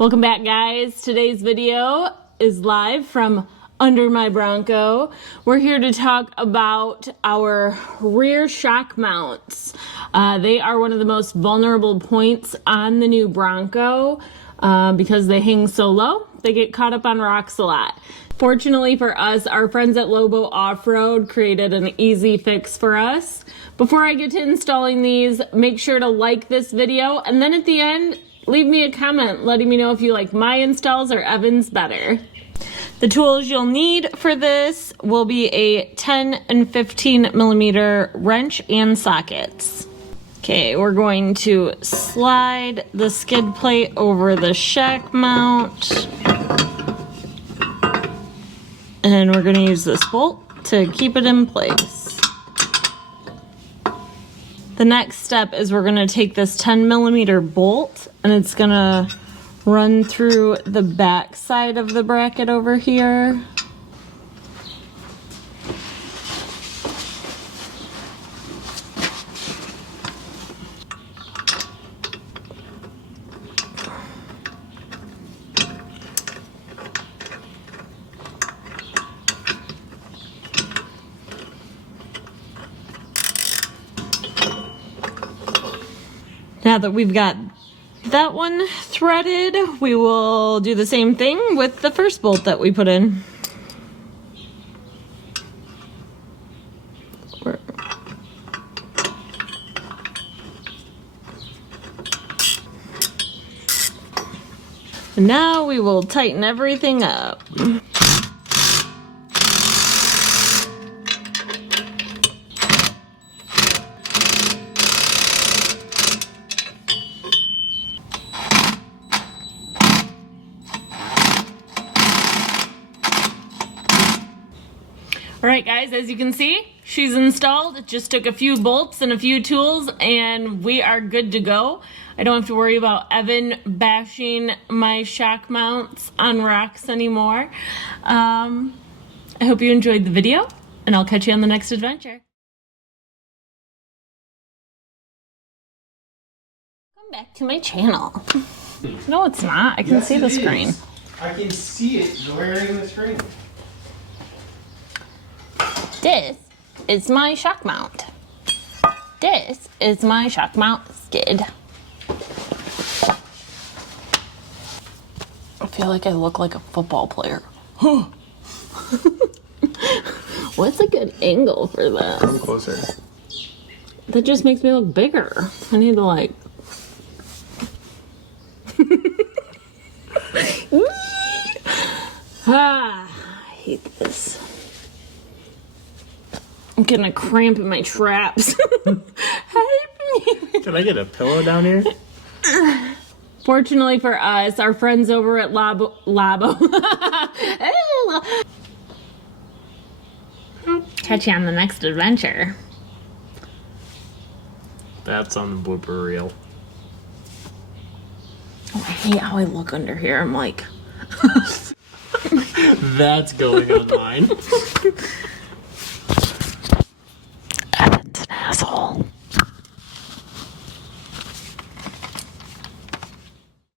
Welcome back, guys. Today's video is live from under my Bronco. We're here to talk about our rear shock mounts. They are one of the most vulnerable points on the new Bronco because they hang so low. They get caught up on rocks a lot. Fortunately for us, our friends at Lobo Off-Road created an easy fix for us. Before I get to installing these, make sure to like this video, and then at the end, leave me a comment letting me know if you like my installs or Evan's better. The tools you'll need for this will be a 10 and 15 millimeter wrench and sockets. Okay, we're going to slide the skid plate over the shock mount. And we're going to use this bolt to keep it in place. The next step is we're going to take this 10 millimeter bolt and it's going to run through the back side of the bracket over here. Now that we've got that one threaded, we will do the same thing with the first bolt that we put in. And now we will tighten everything up. Alright guys, as you can see, she's installed. It just took a few bolts and a few tools and we are good to go. I don't have to worry about Evan bashing my shock mounts on rocks anymore. I hope you enjoyed the video and I'll catch you on the next adventure. Welcome back to my channel. No, it's not. I can see the screen. I can see it glaring the screen. This is my shock mount. This is my shock mount skid. I feel like I look like a football player. What's a good angle for this? Come closer. That just makes me look bigger. I need to like... I hate this. I'm getting a cramp in my traps. Help me. Can I get a pillow down here? Fortunately for us, our friends over at Lobo. Catch you on the next adventure. That's on the blooper reel. Oh, I hate how I look under here. I'm like... That's going on mine.